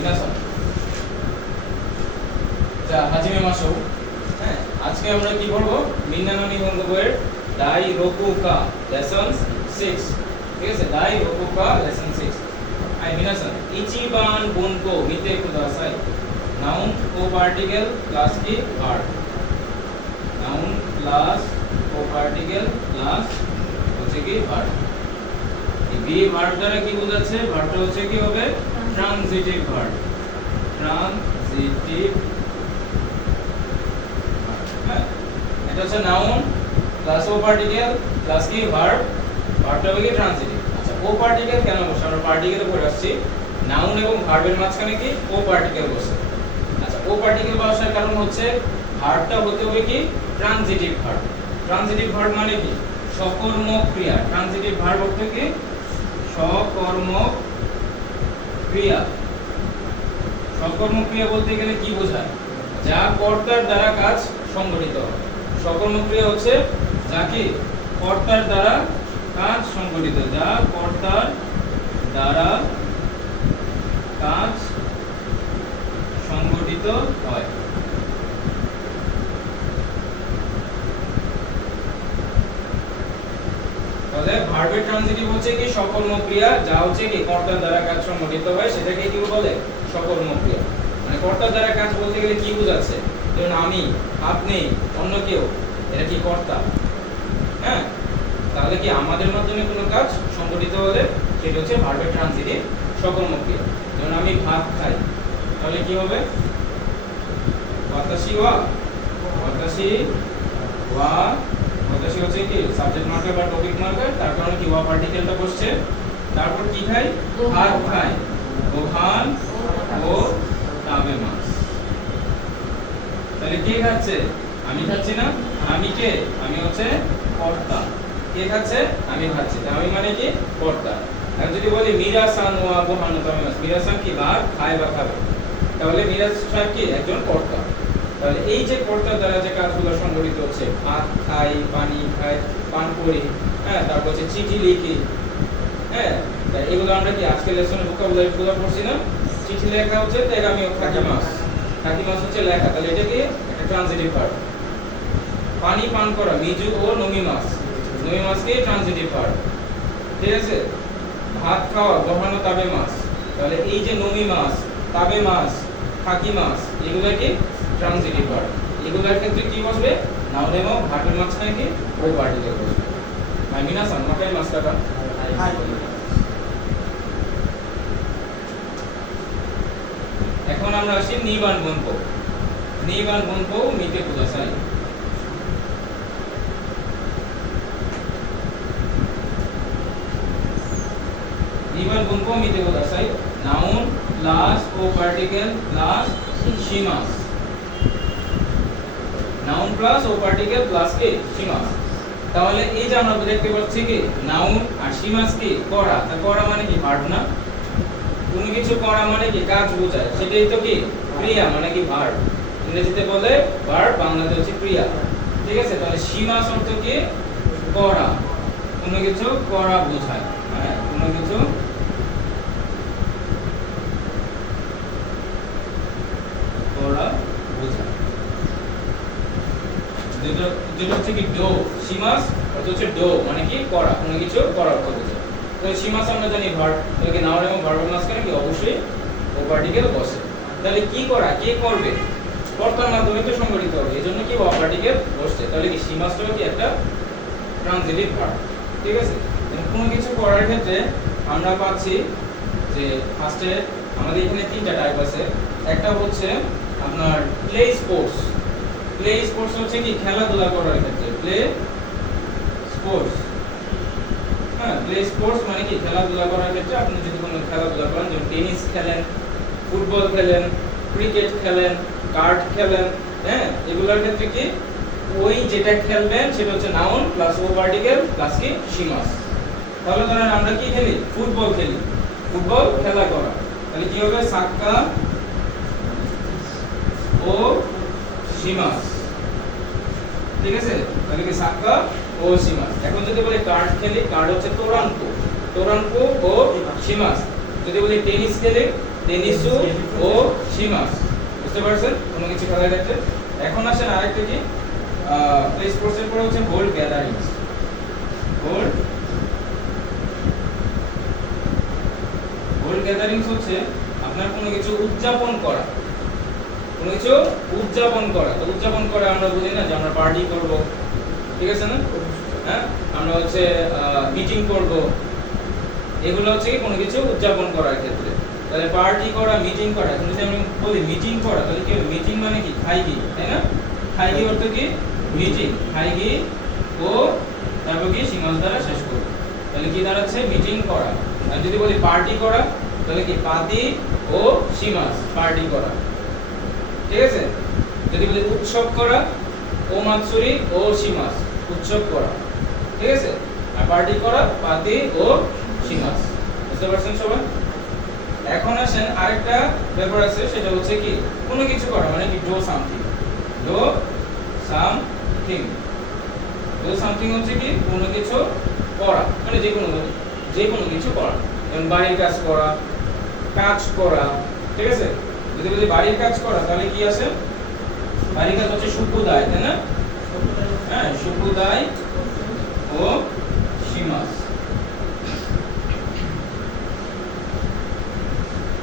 মিনাসান যা হাজিমে মাসও। হ্যাঁ, আজকে আমরা কি পড়ব? মিন্নানো নিহঙ্গ বইয়ের ডাই রোকুকা লেসন 6। ঠিক আছে, ডাই রোকুকা লেসন 6। আই মিনাসান ইচিবান বুনকো মিতে কুদাসাই। নাউন ও পার্টিকেল প্লাস কি ভার্ব। নাউন প্লাস ও পার্টিকেল প্লাস হচ্ছে কি ভার্ব। এই বি ভার্ব দ্বারা কি বোঝাচ্ছে? ভার্বটা হচ্ছে কি হবে? Transitive verb. ট্রানজিটিভ। হ্যাঁ, এটা হচ্ছে নাউন প্লাস ও পার্টিকেল প্লাস কি ভার্ব। ভার্বটা হবে কি ট্রানজিটিভ। আচ্ছা, ও পার্টিকেল কেন বসে? আমরা পার্টিকেলে পড়ে আসছি। নাউন এবং ভার্বের মাঝখানে কি ও পার্টিকেল বসে। আচ্ছা, ও পার্টিকেল বসার কারণ হচ্ছে ভার্বটা হতে হবে কি ট্রানজিটিভ ভার্ব। ট্রানজিটিভ ভার্ব মানে কি? সকর্ম ক্রিয়া। ট্রানজিটিভ ভার্ব অর্থ কি? সকর্ম ক্রিয়া। সকর্ম ক্রিয়া বলতে গেলে কি বোঝায়? যা কর্তার দ্বারা কাজ সংঘটিত হয়। সকর্ম ক্রিয়া হচ্ছে যা কি কর্তার দ্বারা কাজ সংঘটিত, যা কর্তার দ্বারা কাজ সংঘটিত হয়। তাহলে ভার্বের ট্রানজিটিভ হচ্ছে কি সকর্ম ক্রিয়া, যা হচ্ছে কি কর্তার দ্বারা কাজ সংঘটিত হয়, সেটাকে কি বলে? সকর্ম ক্রিয়া। মানে কর্তার দ্বারা কাজ বলতে গেলে কি বোঝাচ্ছে? যেমন আমি, আপনি, অন্য কেউ, এটা কি কর্তা? হ্যাঁ, তাহলে কি আমাদের মাধ্যমে কোনো কাজ সংঘটিত হলে সেটা হচ্ছে ভার্বের ট্রানজিটিভ সকর্ম ক্রিয়া। যেমন আমি ভাত খাই, তাহলে কি হবে? ওয়াতাশি ওয়া, ওয়াতাশি ওয়া, ওয়াতাশি হচ্ছে কি সাবজেক্ট মার্কার বা টপিক মার্কার, তার কারণে কি ওয়া পার্টিকেলটা বসছে। তারপর কি খাই? ভাত খাই। গোহান ও তাবে মাছ। তাহলে কে খাচ্ছে? আমি খাচ্ছি না। আমি কে? আমি হচ্ছে কর্তা। কে খাচ্ছে? আমি খাচ্ছি। আমি মানে কি কর্তা। আর যদি বলি মিরাসান ওয়া গোহান ও তাবে মাছ, মিরাসান কি ভাত খায় বা খাবে, তাহলে মিরাজ সাহেব কি একজন কর্তা। তাহলে এই যে কর্তার দ্বারা যে কাজগুলো সংঘটিত হচ্ছে, ভাত খাই, পানি খাই, পান করি, হ্যাঁ, তারপর হচ্ছে চিঠি লিখি, হ্যাঁ, এগুলো আমরা কি আজকে লেসনে ভোকাবুলারি গুলো পড়ছি না? চিঠি লেখা হচ্ছে তাই আমি থাকি মাস, থাকি মাস হচ্ছে লেখা, তাহলে এটা কি একটা ট্রানজিটিভ ভার্ব। পানি পান করা মিজু ও নমি মাস, নমি মাস কি ট্রানজিটিভ ভার্ব। ঠিক আছে, ভাত খাওয়া গহানো তাবে মাস, তাহলে এই যে নমি মাস, তাবে মাস, থাকি মাস, এগুলো কি ট্রানজিটিভ ভার্ব। এগুলোর ক্ষেত্রে কি বসবে? নাউন এবং ভার্বের মাঝখানে কি ও পার্টিকেল বসবে। আমি মিনাসান মাকাই মাস্টারটা। এখন আমরা আসি নিবান বনকো। নিবান বনকো মিতে কুদাসাই। নিবান বনকো মিতে কুদাসাই। নাউন প্লাস ও পার্টিকেল প্লাস শিমাস। নাউন প্লাস ও পার্টিকেল প্লাস কি শিমাস। তাহলে এই যে আমরা দেখতে পাচ্ছি কি নাউন আর শিমাস কি করা। তা করা মানে কি ভার্ব না? কোনো কিছু করা মানে কি কাজ বোঝায়, সেটাই তো কি ক্রিয়া মানে কি ভার্ব। ইংরেজিতে বলে ভার্ব, বাংলাতে হচ্ছে ক্রিয়া। ঠিক আছে, তাহলে শিমাস অর্থ কি করা, কোনো কিছু করা বোঝায়। হ্যাঁ, কোনো কিছু করা বোঝায়। যেটা যেটা হচ্ছে কি ডো, শিমাস অর্থ হচ্ছে ডো মানে কি করা, কোনো কিছু করা অর্থ বোঝায়। তাহলে শিমাস আমরা জানি ভার্ব, তাহলে নাউন এবং ভার্বের মাঝখানে কি অবশ্যই ও পার্টিকেল বসে। তাহলে কি করা, কে করবে? কর্তার মাধ্যমে তো সংঘটিত হবে, এজন্য কি ও পার্টিকেল বসছে। তাহলে কি শিমাসটাও কি একটা ট্রানজিটিভ ভার্ব। ঠিক আছে, কোনো কিছু করার ক্ষেত্রে আমরা পাচ্ছি যে ফার্স্টে আমাদের এখানে তিনটা টাইপ আছে। একটা হচ্ছে আপনার প্লে স্পোর্টস। প্লে স্পোর্টস হচ্ছে কি খেলাধুলা করার ক্ষেত্রে, প্লে স্পোর্টস। হ্যাঁ, প্লে স্পোর্টস মানে কি খেলাধুলা করার ক্ষেত্রে আপনি যদি কোনো খেলাধুলা করেন, যেমন টেনিস খেলেন, ফুটবল খেলেন, ক্রিকেট খেলেন, কার্ড খেলেন, হ্যাঁ, এগুলোর ক্ষেত্রে কি ওই যেটা খেলবেন সেটা হচ্ছে নাউন প্লাস ও পার্টিকেল প্লাস কি শিমাস। তাহলে ধরেন আমরা কি খেলি? ফুটবল খেলি, ফুটবল খেলা করা, তাহলে কি হবে? সাক্কা ও শিমাস। ঠিক আছে, তাহলে কি সাক্কা ও শিমাস। এখন যদি বলি কার্ড খেলি, কার্ড হচ্ছে তোরানকো, তোরানকো ও শিমাস। যদি বলি টেনিস খেলি, টেনিসু ও শিমাস। বুঝতে পারছেন কোনো কিছু খেলার ক্ষেত্রে? এখন আসেন আরেকটা কি প্লে স্পোর্টসের পরে হচ্ছে হোল্ড গ্যাদারিংস। হোল্ড গ্যাদারিংস হচ্ছে আপনার কোনো কিছু উদযাপন করা, কোনো কিছু উদযাপন করা। তো উদযাপন করা আমরা বুঝি না যে আমরা পার্টি করব, ঠিক আছে না? হ্যাঁ, আমরা হচ্ছে মিটিং করব, এগুলো হচ্ছে কি কোনো কিছু উদযাপন করার ক্ষেত্রে। তাহলে পার্টি করা, মিটিং করা। এখন যদি আমি বলি মিটিং করা, তাহলে কি মিটিং মানে কি খাইগি, তাই না? খাইগি অর্থ কি মিটিং, খাইগি ও তারপর কি সীমাস দ্বারা শেষ করব, তাহলে কি দাঁড়াচ্ছে মিটিং করা। আর যদি বলি পার্টি করা, তাহলে কি পাতি ও সীমাস, পার্টি করা, ঠিক আছে? যদি বলি উৎসব করা, ও মাতসুরি ও সীমাস, উৎসব করা, ঠিক আছে? আর পার্টি করা পাতি ও সীমাস। বুঝতে পারছেন সবাই? এখন আসেন আরেকটা ব্যাপার আছে, সেটা হচ্ছে কি কোনো কিছু করা মানে কি do something. Do something, do something হচ্ছে কি কোনো কিছু করা, মানে যে কোনো কিছু করা। যেমন বাড়ির কাজ করা, কাজ করা, ঠিক আছে? যদি বলি বাড়ির কাজ করা, তাহলে কি আছে? বাড়ির কাজ হচ্ছে সুকুদায়, তাই না? হ্যাঁ, সুকুদায় ও সীমাস।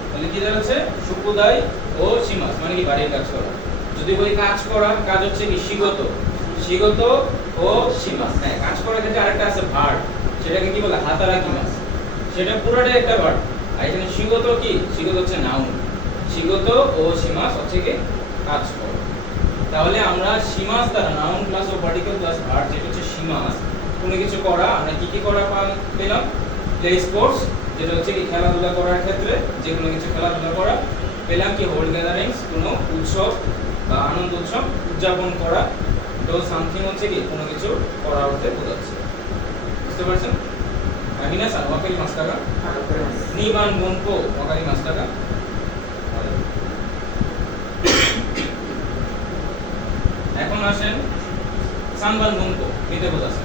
তাহলে কি দাঁড়াচ্ছে সুকুদায় ও সীমাস মানে কি বাড়ির কাজ করা। যদি বলি কাজ করা, কাজ হচ্ছে কি শিগত, শিগত ও সীমাস। হ্যাঁ, কাজ করার ক্ষেত্রে আরেকটা আছে ভার্ব, সেটাকে কি বলে হাতারাকিমাস, সেটা পুরোটাই একটা ভার্ব। আর এখানে শিগত কি, শিগত হচ্ছে নাউন, শিগত ও সীমাস হচ্ছে কি কাজ করা। তাহলে আমরা সীমাস দ্বারা নাউন প্লাস ও পার্টিকেল প্লাস ভার্ব, যেটা হচ্ছে সীমাস, কোনো কিছু করা, আমরা কি কি করা পেলাম? প্লে স্পোর্টস, যেটা হচ্ছে কি খেলাধুলা করার ক্ষেত্রে যে কোনো কিছু খেলাধুলা করা পেলাম। কি হোল্ড গ্যাদারিংস, কোনো উৎসব বা আনন্দ উৎসব উদযাপন করা। ডু সামথিং হচ্ছে কি কোনো কিছু করা অর্থে বোঝাচ্ছে। বুঝতে পারছেন? মিনাসান ওয়াকারি মাস্টাকা নিবান মনকো ওয়াকারি মাস্টাকা। এখন আসেন সানবান মনকো মিতে বোঝাচ্ছে।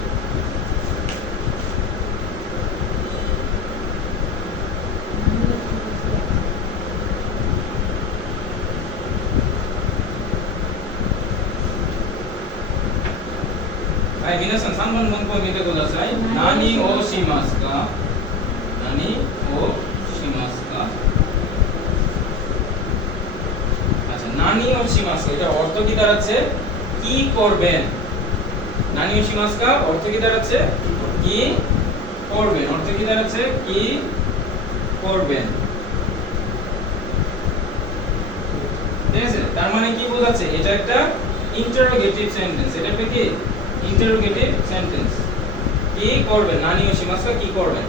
皆さん3番文句を見てください。何をしますか？何をしますか？আচ্ছা, নানি ও শিমাস এটা অর্থ কি দাঁড়াচ্ছে? কি করবেন। নানি ও শিমাস কা অর্থ কি দাঁড়াচ্ছে? কি করবেন। অর্থ কি দাঁড়াচ্ছে? কি করবেন, ঠিক আছে? তার মানে কি বোঝাচ্ছে? এটা একটা ইন্টারোগেটিভ সেন্টেন্স। এটা একটা কি ইন্টারোগেটিভ সেন্টেন্স। কি করবেন, নানি ও শিমাস কা কি করবেন,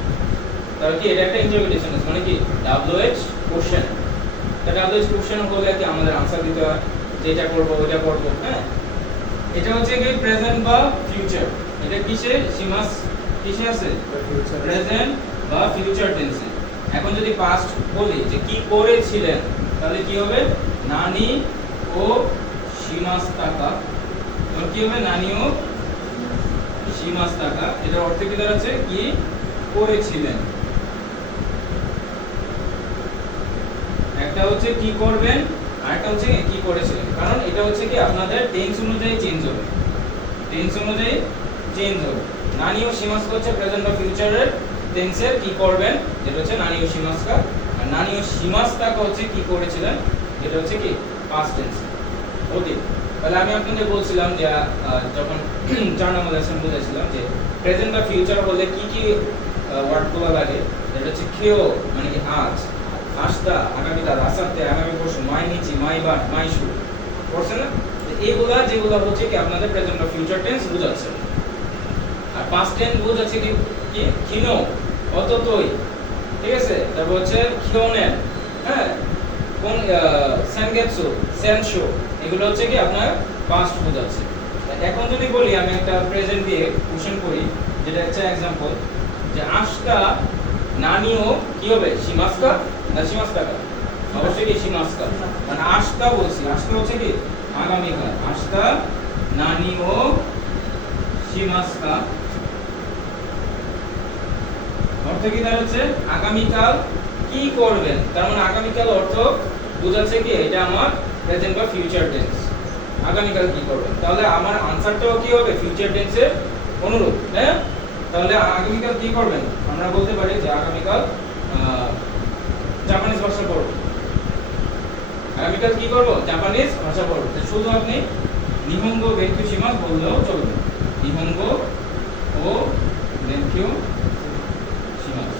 তাহলে কি এটা একটা ইন্টারোগেটিভ সেন্টেন্স মানে কি WH কোশ্চেন। এটা WH কোশ্চেন হলে কি আমাদের আনসার দিতে হয় যে এটা করব ওটা করব। হ্যাঁ, এটা হচ্ছে কি প্রেজেন্ট বা ফিউচার। এটা কিসে শিমাস কিসে আছে? প্রেজেন্ট বা ফিউচার টেন্সে। এখন যদি পাস্ট বলি যে কি করেছিলেন, তাহলে কি হবে? নানি ও শিমাস টাকা। তাহলে কি হবে? নানি ও শিমাস টাকা। এটার অর্থ কি দাঁড়াচ্ছে? কি করেছিলেন। একটা হচ্ছে কি করবেন, আরেকটা হচ্ছে কি করেছিলেন। কারণ এটা হচ্ছে কি আপনাদের টেন্স অনুযায়ী চেঞ্জ হবে, টেন্স অনুযায়ী চেঞ্জ হবে। নানি ও শিমাস হচ্ছে প্রেজেন্ট বা ফিউচারের টেন্সের কি করবেন, যেটা হচ্ছে নানি ও শিমাস কা। আর নানি ও শিমাস টাকা হচ্ছে কি করেছিলেন, এটা হচ্ছে কি পাস্ট টেন্স অতীত। তাহলে আমি আপনাদের বলছিলাম যে যখন 4 নম্বর লেসন বুঝাইছিলাম যে প্রেজেন্ট বা ফিউচার বললে কি কি ওয়ার্ডগুলো লাগে। এটা হচ্ছে কিও মানে কি আজ, আস্তা, আগামীকাল, আসাতে, আগামী পরশু, মাইনিচি, মাইবার, মাইশু, পড়ছেন না? এইগুলা যেগুলো হচ্ছে কি আপনাদের প্রেজেন্ট বা ফিউচার টেন্স বোঝাচ্ছে। আর পাস্ট টেন্স বোঝাচ্ছে কি কিনো, অততই, ঠিক আছে? তারপর হচ্ছে কিওনেন, হ্যাঁ, কোন সেনগেটসু, সেনশো, এগুলো হচ্ছে কি আপনার পাস্ট বোঝাচ্ছে। এখন যদি বলি আমি একটা প্রেজেন্ট দিয়ে কোশ্চেন করি, যেটা হচ্ছে एग्जांपल যে আশটা নানিও কি হবে? শিমাসকা না শিমাসটাকা? অবশ্যই কি শিমাসকা। মানে আশটা বলছি, আশটা হচ্ছে কি আগামীকাল। আশটা নানিও শিমাসকা অর্থ কি দাঁড়াচ্ছে? আগামীকাল কি করবেন, তার মানে আগামীকাল অর্থ বোঝাচ্ছে কি এটা আমার প্রেজেন্ট বা ফিউচার টেন্স। আগামীকাল কি করবেন, তাহলে আমার আনসারটাও কি হবে ফিউচার টেন্সের অনুরূপ। হ্যাঁ, তাহলে আগামীকাল কি করবেন, আমরা বলতে পারি যে আগামীকাল জাপানিজ ভাষা পড়ব। আগামীকাল কি করব, জাপানিজ ভাষা পড়ব। শুধু আপনি নিহঙ্গো বেনকিউ শিমাস বললেও চলবে। নিহঙ্গো ও বেনকিউ শিমাস।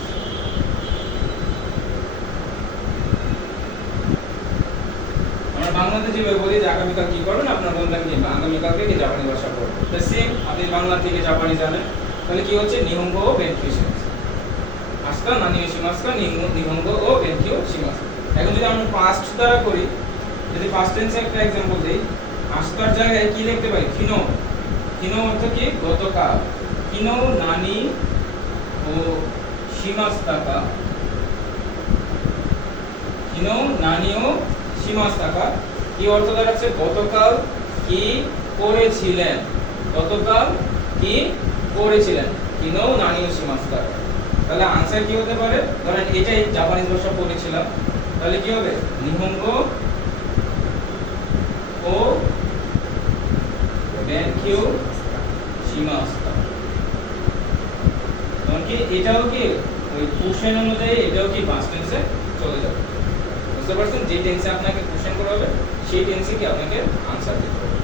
আমরা বাংলাতে যেভাবে বলি যে আগামীকাল কি করবেন, আপনার বলবেন কি আগামীকালকে কি জাপানি ভাষা পড়ব। দ্য সেম, আপনি বাংলা থেকে জাপানি জানেন, তাহলে কি হচ্ছে নিহঙ্গো ও বেনকিউ শিমাস। আজকা নানিও শিমাসকা নিহঙ্গো ও বেনকিউ শিমাস। এখন যদি আমরা পাস্ট দ্বারা করি, যদি পাস্ট টেন্সে একটা एग्जांपल দেই, আজকার জায়গায় কি লিখতে পারি, কিনো। কিনো অর্থ কি গতকাল। কিনো নানি ও শিমাস্তাকা। কিনো নানি ও শিমাস্তাকা কি অর্থ দাঁড়াচ্ছে, গতকাল কি করেছিলেন। গতকাল কি করেছিলেন, কিনো নানি ও শিমাস্তাকা। তাহলে आंसर কি হতে পারে, ধরেন এটাই জাপানিজ ভাষা পড়েছিলাম, তাহলে কি হবে নিহঙ্গো ও বেনকিউ শিমাস্তা। তখন কি এটাও কি ওই কোশ্চেন অনুযায়ী এটাও কি পাস্ট টেন্সে চলে যাবে। বুঝতে পারছেন, যে টেন্সে আপনাকে কোশ্চেন করা হবে সেই টেন্সে কি আপনাকে आंसर দিতে হবে।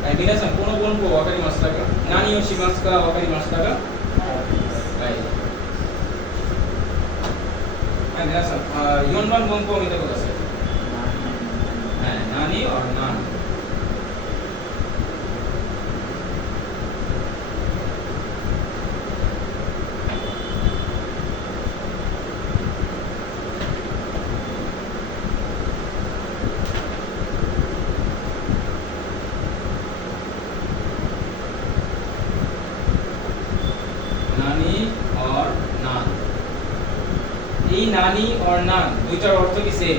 তাই বিনাসান কোন কোন কো ওয়াকারি মাসটাকা নানিও শিমাস্কা ওয়াকারি মাসটাকা।はい。はい、皆さん、4番文法を見てください。はい、何 or none。নানি और নান। এই নানি और নান দুইটার অর্থ কি সেম।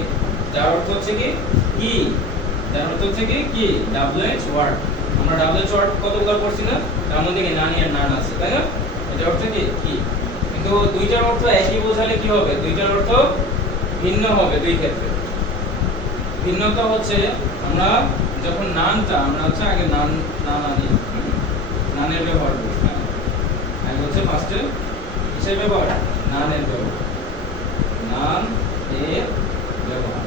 যার অর্থ হচ্ছে কি, যার অর্থ হচ্ছে কি WH ওয়ার্ড। আমরা WH ওয়ার্ড কতবার পড়ছি না, তার মধ্যে কি নানি আর নান আছে, তাই না। এটার অর্থ কি, কিন্তু দুইটার অর্থ একই বোঝালে কি হবে, দুইটার অর্থ ভিন্ন হবে দুই ক্ষেত্রে। ভিন্নতা হচ্ছে আমরা যখন নানটা আমরা হচ্ছে আগে নান আনি, নানের ব্যবহার করি। আগে হচ্ছে ফার্স্টে কিসের ব্যবহার, নানের ব্যবহার। নান এর ব্যবহার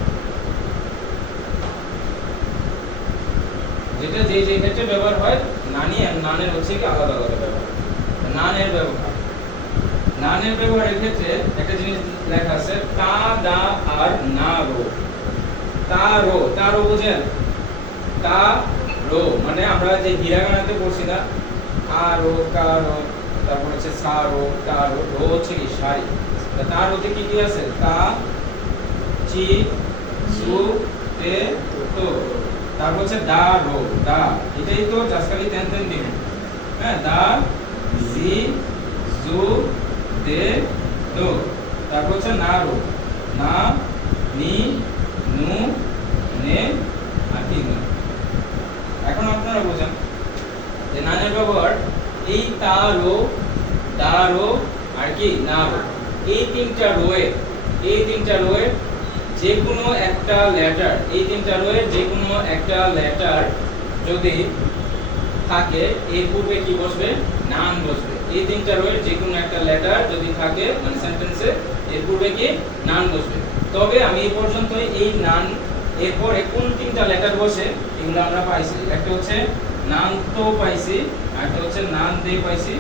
যেটা যে ক্ষেত্রে ব্যবহার হয়, নানি আর নানের হচ্ছে কি আলাদা আলাদা ব্যবহার। নানের ব্যবহার, নানের ব্যবহারের ক্ষেত্রে একটা জিনিস লেখা আছে তা দা আর না রো। তা রো বুঝেন, তা রো মানে আমরা যে হিরাগানাতে পড়ছি না আ রো কা রো, তারপর হচ্ছে সা রো তা রো, রো হচ্ছে কি সারি। তা রোতে কি আছে, তা চি সু তে তো, তারপর হচ্ছে দা রো, দা এটাই তো জাস্কালি তেন তেন দিবেন। হ্যাঁ, দা জি জু দে দো, তারপর হচ্ছে না রো, না নি নু নে আতি নু। এখন আপনারা বোঝেন যে নানের ব্যবহার এই তা রো, দা রো আর কি না রো, এই তিনটা রোয়ের যে কোনো একটা লেটার, এই তিনটা রোয়ের যে কোনো একটা লেটার যদি থাকে এর পূর্বে কি বসবে, নান বসবে। এই তিনটা রোয়ের যে কোনো একটা লেটার যদি থাকে মানে সেন্টেন্সে এর পূর্বে কি নান বসবে। তবে আমি এই পর্যন্ত এই নান এরপরে কোন তিনটা লেটার বসে এগুলো আমরা পাইছি, একটা হচ্ছে নান তো পাইছি, আর একটা হচ্ছে নান দে পাইছি।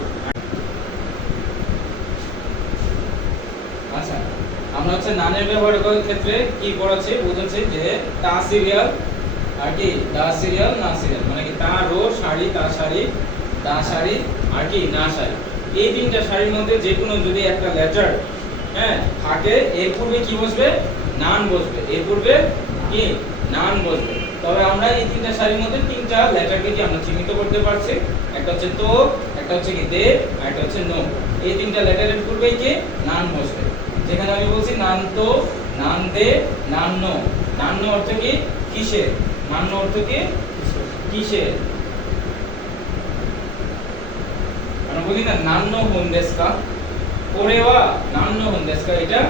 আচ্ছা, আমরা হচ্ছে নানের ব্যবহারের ক্ষেত্রে কি পড়াচ্ছি, বুঝাচ্ছি যে তা সিরিয়াল আর কি দা সিরিয়াল না সিরিয়াল, মানে কি তা রো শাড়ি, তা শাড়ি, দা শাড়ি আর কি না শাড়ি। এই তিনটা শাড়ির মধ্যে যে কোনো যদি একটা লেটার হ্যাঁ থাকে এর পূর্বে কি বসবে, নান বসবে। এর পূর্বে কি নান বসবে। তবে আমরা এই তিনটা শাড়ির মধ্যে তিনটা লেটারকে কি আমরা চিহ্নিত করতে পারছি, একটা হচ্ছে তো, একটা হচ্ছে কি দে, আর একটা হচ্ছে নো। এই তিনটা লেটারের পূর্বেই কি নান বসবে। যেখানে আমি বলছি নান তো, নান দে, নান নো। নান নো অর্থ কি কিসের, নান নো অর্থ কি কিসের। আমরা বলি না নান নো হোন দেশকা, কোরে ওয়া নান নো হোন দেশকা, এটা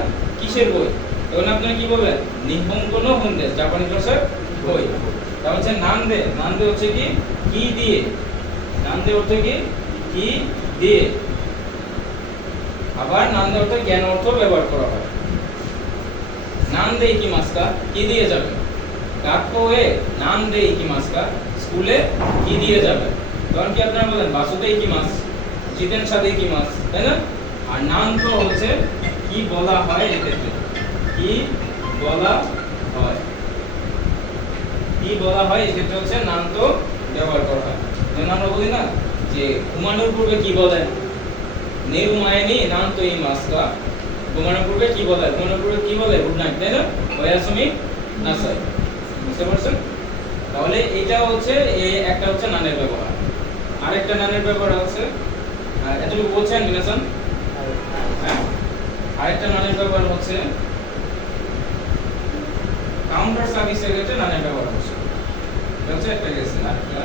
কিসের বই, তখন আপনারা কি বলবেন নিহঙ্গন হন্দেস, জাপানিজ ভাষার বই। তারপর হচ্ছে নান্দে, নান্দে হচ্ছে কি দিয়ে, নান্দে হচ্ছে কি দিয়ে। আবার নান্দে অর্থ জ্ঞান অর্থ ব্যবহার করা হয়। নান্দে ইকিমাসকা, কি দিয়ে যাবে, গাক্কোয়ে নান্দে ইকিমাসকা, স্কুলে কি দিয়ে যাবে। তখন কি আপনারা বলেন বাসুতে ইকিমাস, জিতেন সাথে ইকিমাস, তাই না? আর নান তো হচ্ছে কি বলা হয়, এক্ষেত্রে কি বলা হয়, কি বলা হয় এক্ষেত্রে হচ্ছে নান তো ব্যবহার করা হয়। যেমন আমরা বলি না যে ঘুমানোর পূর্বে কি বলেন, নেরুমায়নি নান তো এই মাসকা, ঘুমানোর পূর্বে কি বলে, ঘুমানোর পূর্বে কি বলে গুড নাইট, তাই না? ওয়াসুমি নাসাই, বুঝতে পারছেন? তাহলে এটা হচ্ছে এই একটা হচ্ছে নানের ব্যবহার। আরেকটা নানের ব্যবহার আছে, এতটুকু বলছেন বিনাশন। হ্যাঁ, আরেকটা নানের ব্যবহার হচ্ছে কাউন্টার সার্ভিসের ক্ষেত্রে নানের ব্যবহার হচ্ছে, এটা হচ্ছে একটা কেস। আরেকটা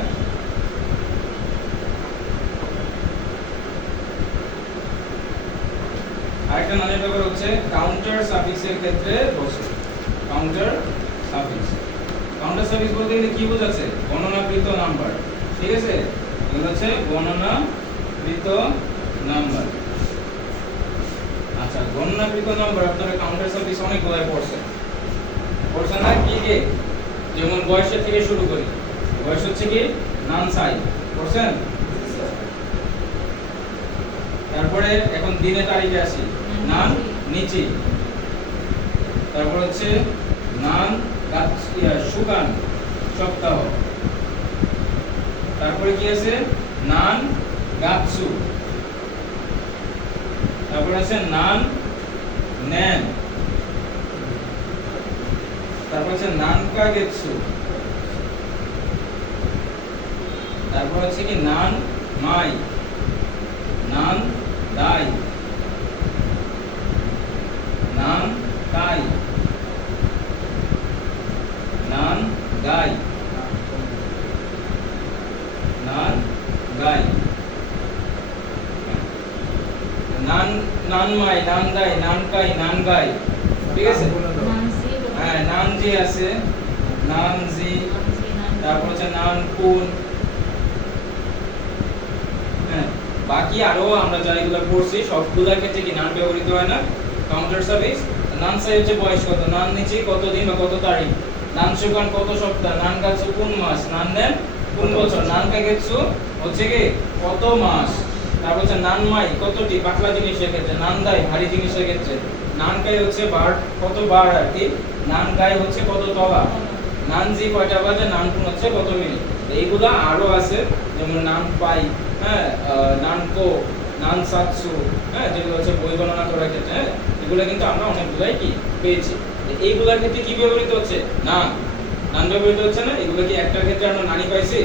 আরেকটা নানের ব্যবহার হচ্ছে কাউন্টার সার্ভিসের ক্ষেত্রে বসে। কাউন্টার সার্ভিস, কাউন্টার সার্ভিস বলতে গেলে কি বোঝাচ্ছে, গণনাকৃত নাম্বার, ঠিক আছে? এগুলো হচ্ছে গণনাকৃত নাম্বার। আচ্ছা, গণনাকৃত নাম্বার আপনারা কাউন্টার সার্ভিস অনেকগুলো পড়ছেন, পড়ছেন না? কি কি, যেমন বয়সের থেকে শুরু করি, বয়স হচ্ছে কি নানসাই, পড়ছেন? তারপরে এখন দিনে তারিখে আসি, নান নিচি। তারপর হচ্ছে নান সুকান, সপ্তাহ। তারপরে কি আছে নান গাতসু। তারপর আছে নান নেন। তারপর আছে নান কাগেতসু। তারপর হচ্ছে কি নান মাই, নান দাই, নান তাই, নান গাই, নান গাই, নান নানমাই, নান দাই, নান কাই, নান গাই, ঠিক আছে? হ্যাঁ, নানজি আছে, নানজি। তারপর হচ্ছে নান কুন। হ্যাঁ, বাকি আরো আমরা যা এগুলো পড়ছি সবগুলোর ক্ষেত্রে কি নান ব্যবহৃত হয় না কাউন্টার সার্ভিস। নান সাই হচ্ছে বয়স কত, নান নিচে কত দিন বা কত তারিখ, নান সুকান কত সপ্তাহ, নান গাছু কোন মাস, নান নেন কোন বছর, নান কাগেছু হচ্ছে কি কত মাস। তারপর হচ্ছে নান মাই কতটি পাতলা জিনিসের ক্ষেত্রে, নান দাই ভারী জিনিসের ক্ষেত্রে, নান কাই হচ্ছে বার কত বার আর কি, নান গাই হচ্ছে কত তলা, নান জি কয়টা বাজে, নান কোন হচ্ছে কত মিনিট। এইগুলা আরো আছে, যেমন নান পাই, হ্যাঁ, নান কো, নান সাতসু, হ্যাঁ, যেগুলো হচ্ছে বই গণনা করার ক্ষেত্রে। হ্যাঁ, এগুলো কিন্তু আমরা অনেকগুলাই কি পেয়েছি। এইগুলোর ক্ষেত্রে কি ব্যবহৃত হচ্ছে, নান, নান ব্যবহৃত হচ্ছে না। এগুলো কি একটা ক্ষেত্রে আমরা নানি পাইছি,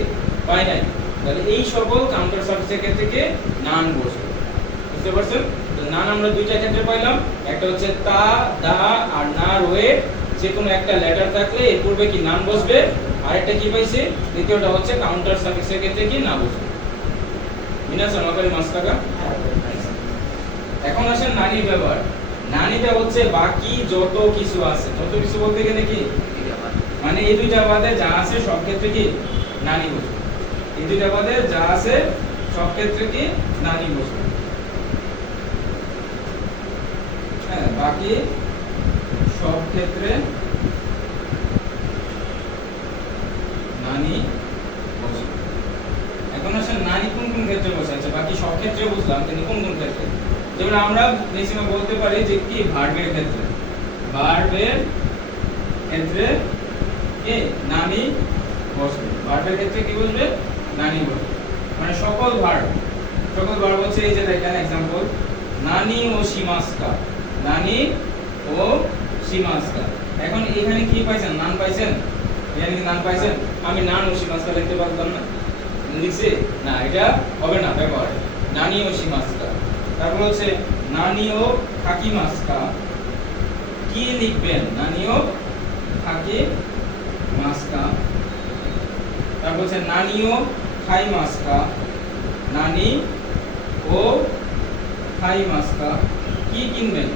পাই নাই। তাহলে এই সকল কাউন্টার সার্ভিসের ক্ষেত্রে কি নান বসে, বুঝতে পারছেন? তো নান আমরা দুইটা ক্ষেত্রে পাইলাম, একটা হচ্ছে তা, দা আর না রয়ে যে কোনো একটা লেটার থাকলে এর পূর্বে কি নান বসবে। আরেকটা কি পাইছি, দ্বিতীয়টা হচ্ছে কাউন্টার সার্ভিসের ক্ষেত্রে কি না বসবে। মিনাসান ওয়াকারি মাসটাকা। এখন আসেন নানির ব্যবহার। নানিটা হচ্ছে বাকি যত কিছু আছে, যত কিছু বলতে গেলে কি মানে এই দুইটা বাদে যা আছে সব ক্ষেত্রে কি নানি বসবে। এই দুইটা বাদে যা আছে সব ক্ষেত্রে কি নানি বসবে। হ্যাঁ, বাকি সব ক্ষেত্রে নানি বসবে। এখন আসেন নানি কোন কোন ক্ষেত্রে বসে আছে, বাকি সব ক্ষেত্রে বুঝলাম, কিন্তু কোন কোন ক্ষেত্রে। যেমন আমরা ম্যাক্সিমাম বলতে পারি যে কি ভার্বের ক্ষেত্রে, ভার্বের ক্ষেত্রে কি নানি বসবে। ভার্বের ক্ষেত্রে কি বসবে, নানি বসবে। মানে সকল ভার্ব, সকল ভার্ব হচ্ছে এই যে দেখেন एग्जांपल নানি ও শিমাসকা, নানি ও শিমাসকা। এখন এখানে কি পাইছেন, নান পাইছেন, এখানে কি নান পাইছেন। আমি নান ও শিমাসকা লিখতে পারলাম না, লিখছি না, এটা হবে না ব্যবহার, নানি ও শিমাসকা। তারপর হচ্ছে নানি ও কাকিমাসকা, কি লিখবেন, নানি ও কাকিমাসকা। তারপর হচ্ছে নানি ও খাইমাসকা, নানি ও খাইমাসকা, কি কিনবেন,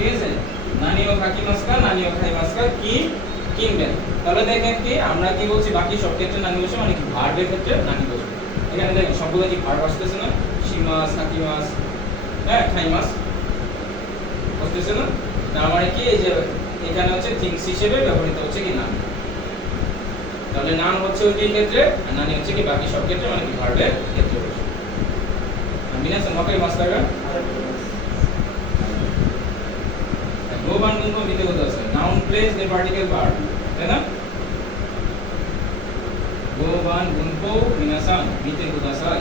ঠিক আছে নানিও খাকিমাসকা নানিও খাইমাসকা কি কিনবেন তাহলে দেখেন কি আমরা কি বলছি বাকি সব ক্ষেত্রে নানি বসে মানে কি ভার্বের ক্ষেত্রে নানি বসবে এখানে দেখেন সবগুলো কি ভার্ব আসতেছে না শিমাস খাকিমাস হ্যাঁ খাইমাস বুঝতেছেন না তার মানে কি এই যে এখানে হচ্ছে থিংস হিসেবে ব্যবহৃত হচ্ছে কি নাম তাহলে নাম হচ্ছে ওই ক্ষেত্রে আর নানি হচ্ছে কি বাকি সব ক্ষেত্রে মানে কি ভার্বের ক্ষেত্রে বসে আমিনা সমাকাই মাস্টাররা গোবান গুণ মিতে কথা আছে noun place the particle verb তাই না গোবান গুণ মিনাসান মিতে কথা সাই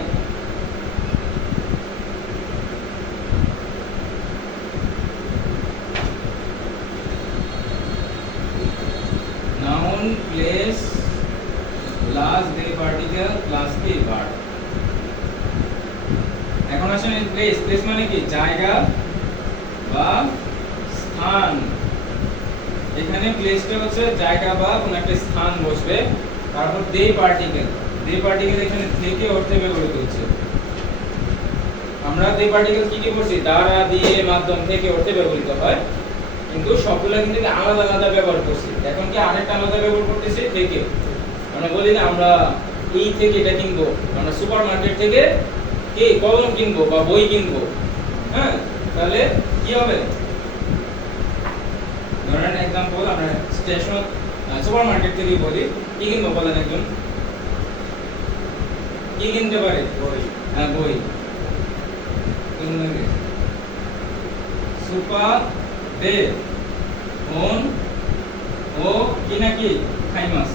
noun place plus the particle plus the verb এখন আসেন প্লেস প্লেস মানে কি জায়গা বা স্থান এখানে প্লেসটা হচ্ছে জায়গা বা কোন একটা স্থান বসবে তারপর দে পার্টিকেল এখানে থেকে অর্থে ব্যবহৃত হচ্ছে আমরা দে পার্টিকেল কি কি করছি দ্বারা দিয়ে মাধ্যম থেকে অর্থে ব্যবহৃত হয় কিন্তু সবগুলো কিন্তু আলাদা আলাদা ব্যবহার করছি এখন কি আরেকটা আলাদা ব্যবহার করতেছি থেকে আমরা বলি না আমরা এই থেকে এটা কিনবো আমরা সুপারমার্কেট থেকে কি কলম কিনবো বা বই কিনবো হ্যাঁ তাহলে কি হবে ধরেন एग्जांपल আমরা স্টেশন সুপারমার্কেট থেকে বলি কি কিনবো বলেন একজন কি কিনতে পারে বই হ্যাঁ বই কিনবে সুপার দে ওন ও কি নাকি খাইমাস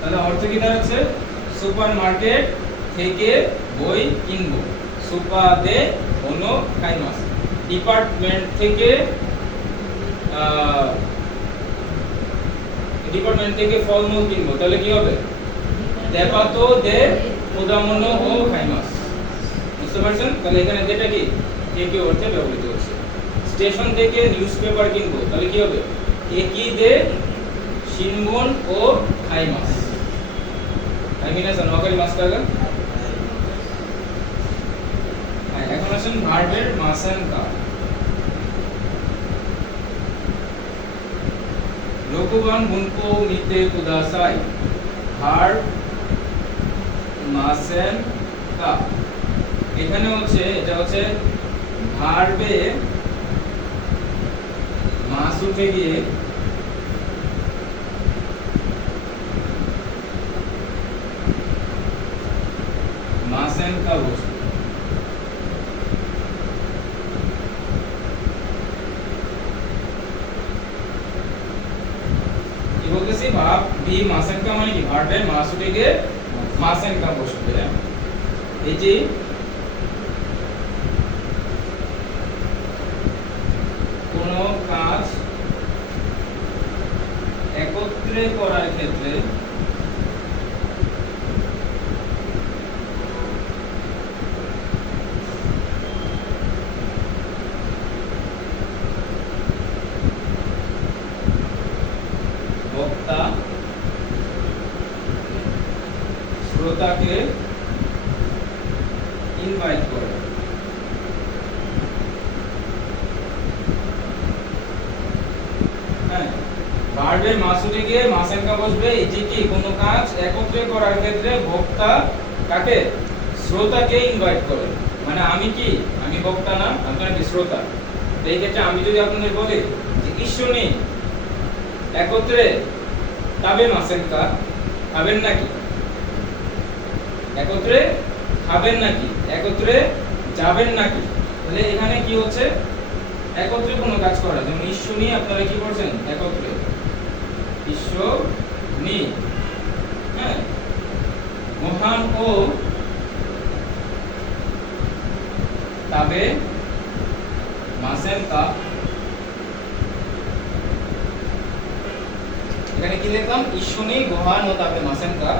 তাহলে অর্থ কি দাঁড়াচ্ছে সুপারমার্কেট থেকে বই কিনবো সুপার দে ওনো খাইমাস ডিপার্টমেন্ট থেকে ফলমূল কিনবো তাহলে কি হবে দেপাতো দে উদামনো ও খাইমাস বুঝতে পারছেন তাহলে এখানে যেটা কি থেকে অর্থে ব্যবহৃত হচ্ছে স্টেশন থেকে নিউজপেপার কিনবো তাহলে কি হবে একি দে শিনবন ও খাইমাস আইমিনা সান ওয়াকারি মাসকাগা এখন আসেন ভার্বের মাসানকা রকুবান বুনকো মিতে কুদাসাই ভার্ব মাসানকা এখানে হচ্ছে এটা হচ্ছে ভার্বে মাস উঠে গিয়ে মাসানকা বসবে বলতেছি ভাব বি মাসানকা মানে কি ভার্বে মাস উঠে গিয়ে মাসানকা বসবে এই যে কোন কাজ একত্রে করার ক্ষেত্রে বক্তা শ্রোতাকে ইনভাইট করে হ্যাঁ ভার্বের মাসুরে গিয়ে মাসানকা বসবে এই যে কি কোন কাজ একত্রে করার ক্ষেত্রে বক্তা কাকে শ্রোতাকে ইনভাইট করে মানে আমি কি আমি বক্তা না আপনারা কি শ্রোতা এই ক্ষেত্রে আমি যদি আপনাদের বলি যে ঈশ্বরী একত্রে তবে মাসানকা খাবেন নাকি একত্রে খাবেন নাকি একত্রে যাবেন নাকি তাহলে এখানে কি হচ্ছে একত্রে কোনো কাজ করা যেমন ঈশ্বরী আপনারা কি করছেন একত্রে ঈশ্বরী হ্যাঁ মহান ও তবে মাসানকা এখানে কি লিখলাম ঈশ্বরী গোহান ও তবে মাসানকা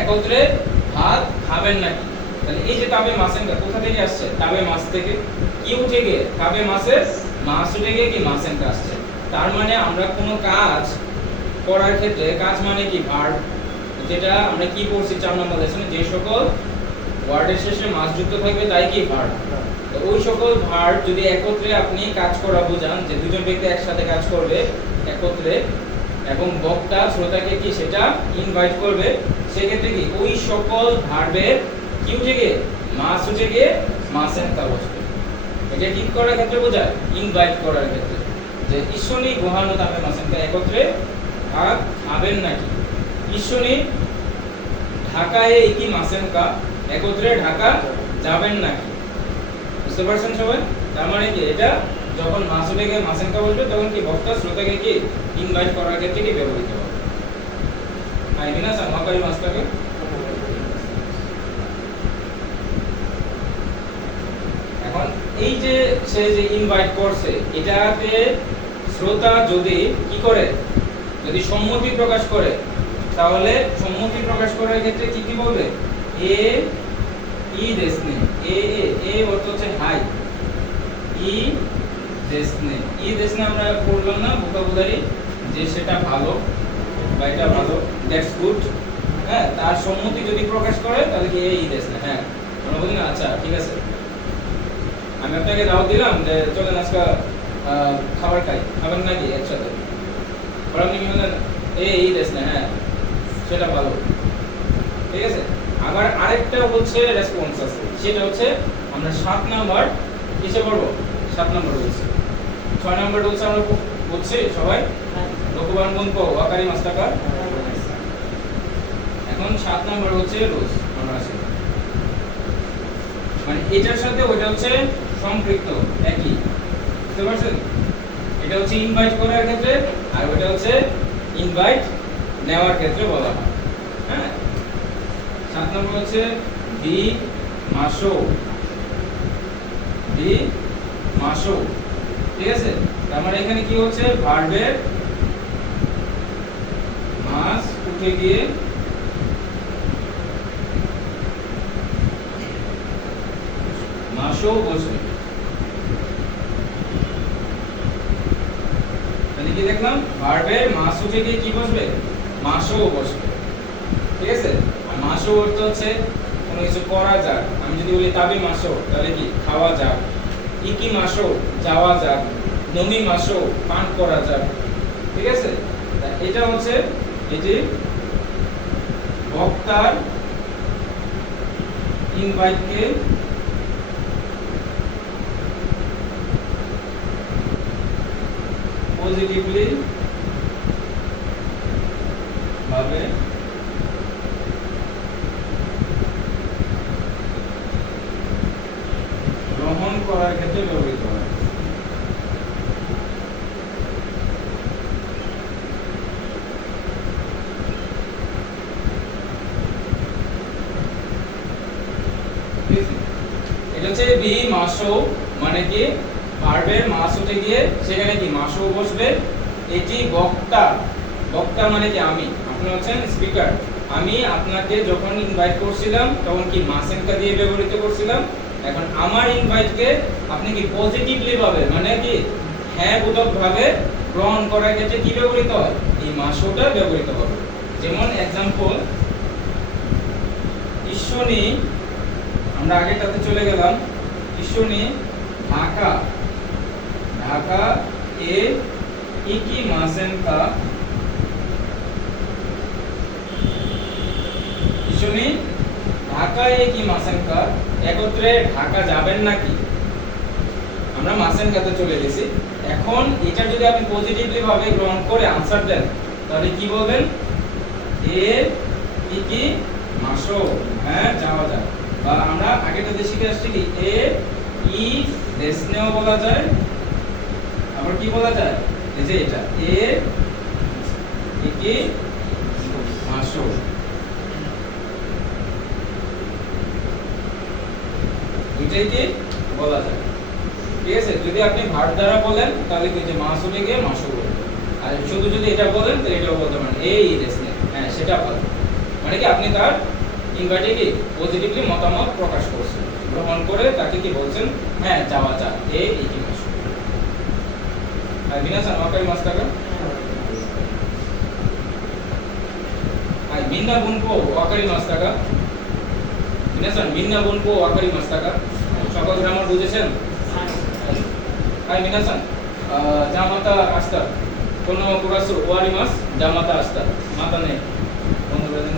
একত্রে ভাত খাবেন নাকি তাহলে এই যে তবে মাসানকা কোথা থেকে আসছে তবে মাস থেকে কি উঠে গিয়ে তবে মাসের মাস উঠে গিয়ে কি মাসানকা আসছে তার মানে আমরা কোনো কাজ করার ক্ষেত্রে কাজ মানে কি ভার্ব যেটা আমরা কি পড়ছি 4 নম্বর লেসনে যে সকল ওয়ার্ডের শেষে মাস যুক্ত থাকবে তাই কি ভার্ব তো ওই সকল ভার্ব যদি একত্রে আপনি কাজ করা বোঝান যে দুজন ব্যক্তি একসাথে কাজ করবে একত্রে এবং বক্তা শ্রোতাকে কি সেটা ইনভাইট করবে, সেক্ষেত্রে কি ওই সকল ভার্বের কি উঠে গিয়ে মাস উঠে গিয়ে মাসেন তা বসবে। এটা কি করার ক্ষেত্রে বোঝায়? ইনভাইট করার ক্ষেত্রে, যে ঈশ্বনী গোহানো তাবে মাসেন তা একত্রে ভাত খাবেন নাকি, ঈশ্বনী ঢাকায় কি মাসেন কা একত্রে ঢাকা যাবেন নাকি। বুঝতে পারছেন সবাই? তার মানে কি এটা যখন মাস উঠে গিয়ে মাসেন কা বসবে তখন কি বক্তা শ্রোতাকে কি ইনভাইট করার ক্ষেত্রে কি ব্যবহৃত হবে। আই বিনা সামাকারী মাসটাকে এখন এই যে সে যে ইনভাইট করছে এটাতে শ্রোতা যদি কি করে, যদি সম্মতি প্রকাশ করে তাহলে সম্মতি প্রকাশ করার ক্ষেত্রে কি কি বলবে? এ ই দেশনে এ অর্থ হচ্ছে হাই, ই দেশনে আমরা পড়লাম না ভোকাবুলারি যে সেটা ভালো বা এটা ভালো, দ্যাটস গুড। হ্যাঁ, তার সম্মতি যদি প্রকাশ করে তাহলে কি ই দেশনে। হ্যাঁ, আমরা বলি না আচ্ছা ঠিক আছে আমি আপনাকে দাওয়াত দিলাম যে চলেন আজকে খাবার খাই, খাবেন নাকি একসাথে? আর আপনি কি বলেন এই দেশনে, হ্যাঁ সেটা ভালো, ঠিক আছে। আবার আরেকটা হচ্ছে রেসপন্স আছে, সেটা হচ্ছে আমরা 7 নাম্বার কিসে পড়বো? 7 নাম্বার বলছি। 6 নাম্বার বলছে আমরা বুঝছি সবাই, লোকবান গুণ কো ওয়াকারি মাস্টাকার। এখন 7 নাম্বার হচ্ছে রোজ, আমরা আসি মানে এটার সাথে ওইটা হচ্ছে সম্পৃক্ত একই, বুঝতে পারছেন? এটা হচ্ছে ইনভাইট করার ক্ষেত্রে আর ওইটা হচ্ছে ইনভাইট নেওয়ার ক্ষেত্রে বলা হয়। হ্যাঁ, 7 নম্বর হচ্ছে বি মাসো, ঠিক আছে। তার মানে এখানে কি হচ্ছে ভার্বের মাস উঠে গিয়ে মাসও বসবে। মানে কি দেখলাম? ভার্বের মাস উঠে গিয়ে কি বসবে? মাসও বসবে, ঠিক আছে। আর মাসও অর্থ হচ্ছে কোনো কিছু করা যাক। আমি যদি বলি তাবি মাসো তাহলে কি খাওয়া যাক, ইকি মাসো যাওয়া যাক, নমি মাসো পান করা যাক, ঠিক আছে। এটা হচ্ছে এটি বক্তার ইনভাইটকে পজিটিভলি ভাবে গ্রহণ করার ক্ষেত্রে ব্যবহৃত হয়। এটা হচ্ছে বি মাসো মানে কি ভার্বের মাস উঠে গিয়ে সেখানে কি মাসো বসবে। এটি বক্তা, বক্তা মানে কি আমি, আপনি হচ্ছেন স্পিকার। আমি আপনাকে যখন ইনভাইট করছিলাম তখন কি মাসেনকা দিয়ে ব্যবহৃত করছিলাম। এখন আমার ইনভাইটকে আপনি কি পজিটিভলি ভাবে মানে কি হ্যাঁ বোধক ভাবে গ্রহণ করার ক্ষেত্রে কি ব্যবহৃত হয়? এই মাসোটা ব্যবহৃত হবে। যেমন এক্সাম্পল ঈশ্বনী, আমরা আগেটাতে চলে গেলাম। ঈশ্বনী ঢাকা, ঢাকা এ ইকি মাসেনকা, ঈশ্বনী ঢাকা এ কি মাসেনকা একত্রে ঢাকা যাবেন নাকি। আমরা মাসেনকাতে চলে গেছি। এখন এটা যদি আপনি পজিটিভলি ভাবে গ্রহণ করে আনসার দেন তাহলে কি বলবেন? এ ইকি মাসো, হ্যাঁ যাওয়া যায়। বা আমরা আগেটাতে শিখে আসছি কি এ ই দেশনেও বলা যায়, আবার কি বলা যায়? এই যে এটা এ ইকি মাসো, দুইটাই কি বলা যায়, ঠিক আছে। যদি আপনি ভার্ব দ্বারা বলেন তাহলে কি যে মাস উঠে গিয়ে মাসও বলবেন, আর শুধু যদি এটা বলেন তাহলে এটাও বলতে পারেন এ ই দেশনে, হ্যাঁ সেটা ভালো। মানে কি আপনি তার ইনভাইটে কি পজিটিভলি মতামত প্রকাশ করছেন, গ্রহণ করে তাকে কি বলছেন হ্যাঁ যাওয়া যাক এ ইকি মাসো। আর বিনাসান ওয়াকারি মাস্টাকা আর মিন্না বুনকো ওয়াকারি মাস্টাকা, বিনাসান মিন্না বুনকো ওয়াকারি মাস্টাকা। সকল গ্রামার বুঝেছেন? হাই মিনাসান জামাতা আস্তা কোন কুরাসু ওয়ারিমাস জামাতা আস্তা মাতা নেই বন্ধ করে দেন